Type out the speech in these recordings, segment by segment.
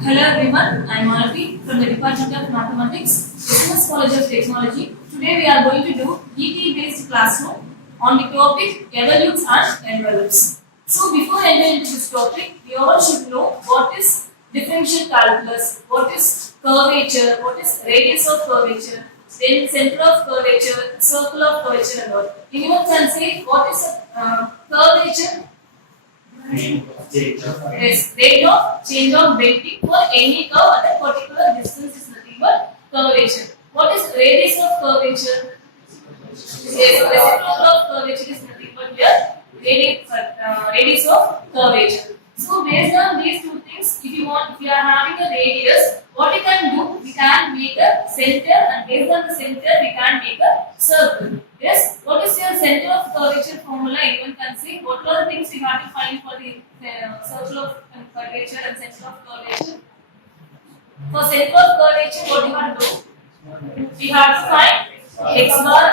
Hello everyone, I am Malvi from the Department of Mathematics, SNS College of Technology. Today we are going to do ET based classroom on the topic evolutes and envelopes. So before entering into this topic, we all should know what is differential calculus, what is curvature, what is radius of curvature, then center of curvature, circle of curvature and all. Anyone can say what is curvature? Yes, rate of change of bending for any curve at a particular distance is nothing but curvature. What is radius of curvature? Yes, reciprocal of curvature is nothing but here radius of curvature. So based on these two things, if you are having a radius, what we can do? We can make a center, and based on the center, we can make a circle. Yes. What is your center of curvature formula? Anyone can say what are the things we have to find for the circle of curvature and center of curvature? For center of curvature, what we have to do? We have to find x bar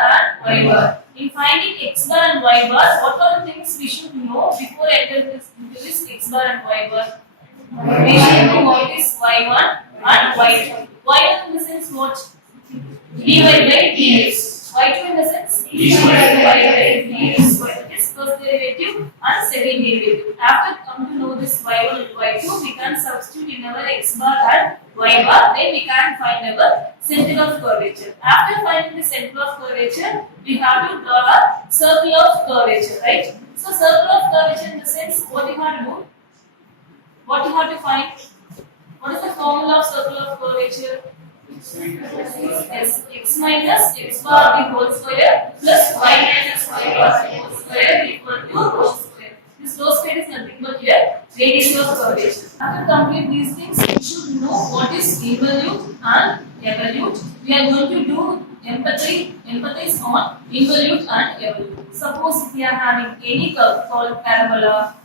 and y bar. In finding x bar and y bar, what are the things we should know before entering this x bar and y bar? We should know what is y1 and y2. Y1 in the sense what? dy by dx. Y2 in the sense dy by dx. That is first derivative and second derivative. After come to know this y1 and y2, we can substitute in our x bar and y bar. Then we can find our center of curvature. After finding the center of curvature, we have to draw a circle of curvature, right? So circle of curvature in the sense what you have to do? What you have to find? What is the formula of circle of curvature? X minus x bar the whole square plus y minus y bar the whole square equal to rho square. This rho square is nothing but here radius of curvature. After complete these things, you should know what is involute and evolute. We are going to do empathize on involute and evolute. Suppose if we are having any curve called parabola,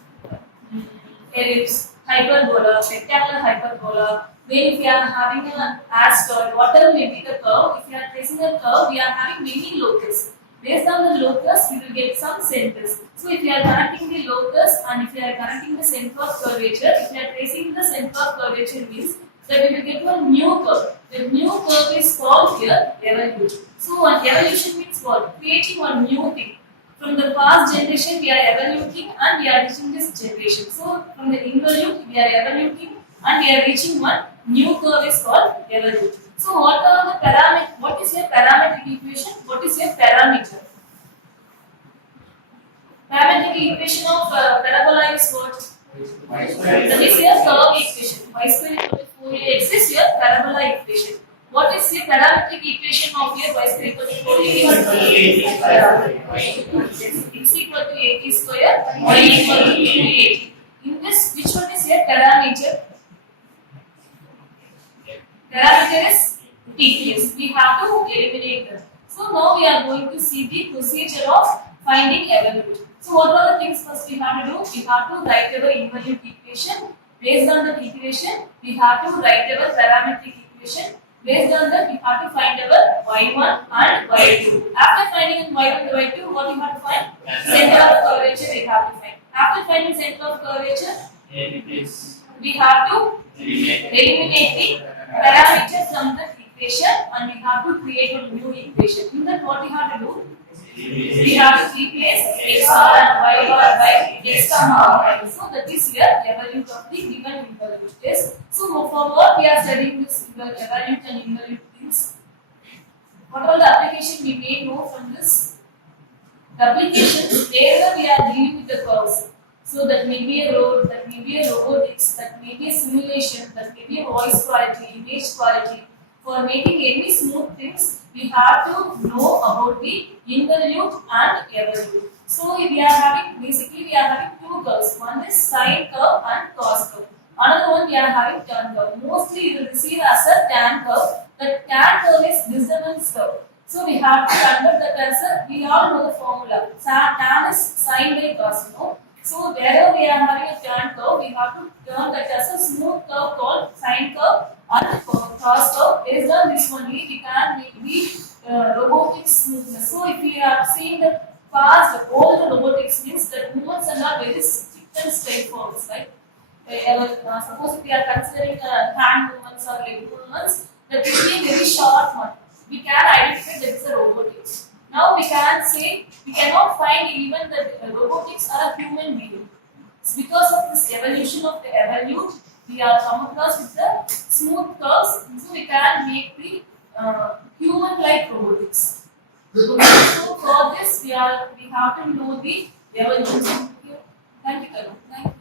ellipse, hyperbola, rectangular hyperbola. Then if we are having an asteroid, whatever may be the curve, if we are tracing a curve, we are having many locus. Based on the locus, we will get some centers. So if we are connecting the locus and if we are connecting the center of curvature, if we are tracing the center of curvature means that we will get one new curve. The new curve is called here evolute. So evolution means what? Creating one new thing. From the past generation, we are evoluting and we are reaching this generation. So from the involute, we are evoluting and we are reaching one new curve is called evolute. So what are the parameters? What is your parametric equation? What is your parameter? Parametric equation of parabola is what? That is your curve equation. Y square equal to 4ax is your parabola equation. What is the parametric equation of your y square equal to 4ax? X equal to 80 square, y equal to 280. In this, which one is your parameter? Parameter is TPS. We have to eliminate them. So now we are going to see the procedure of finding evolute. So what are the things first we have to do? We have to write our involute equation. Based on the equation, we have to write our parametric equation. Based on that, we have to find our y1 and y2. After finding y1 and y2, what we have to find? Center of curvature we have to find. After finding center of curvature, we have to eliminate the parameter from the equation and we have to create a new equation. In that, what we have to do? We have to replace x bar and y bar by x comma y. So that is here evolute of the given involute. Yes. So for what we are studying this evolute and involute things. What all the application we may know from this? The applications wherever we are dealing with the curves. So that may be a road, that may be a robotics, that may be a simulation, that may be a voice quality, image quality. For making any smooth things, we have to know about the involute and evolute. So we are having two curves. One is sine curve and cos curve. Another one we are having tan curve. Mostly you will receive as a tan curve. The tan curve is dissonance curve. So we have to convert that as a, we all know the formula. Tan is sine by cos, no? So wherever we are having a tan curve, we have to turn that as a smooth curve called sine curve and cos curve. Based on this only, we can make the robotic smoothness. So if we are seeing the past, all the robotics means that movements are not very strict and straightforward, right? suppose if we are considering hand movements or leg movements, that will be a very short one. We can identify that it's a robotics. Now we can say we cannot find even that robotics are a human being. It's because of this evolution of the evolute, we are come across with the smooth curves, so we can make the human-like robotics. So for this, we have to know the evolution. Thank you, Karu. Thank you.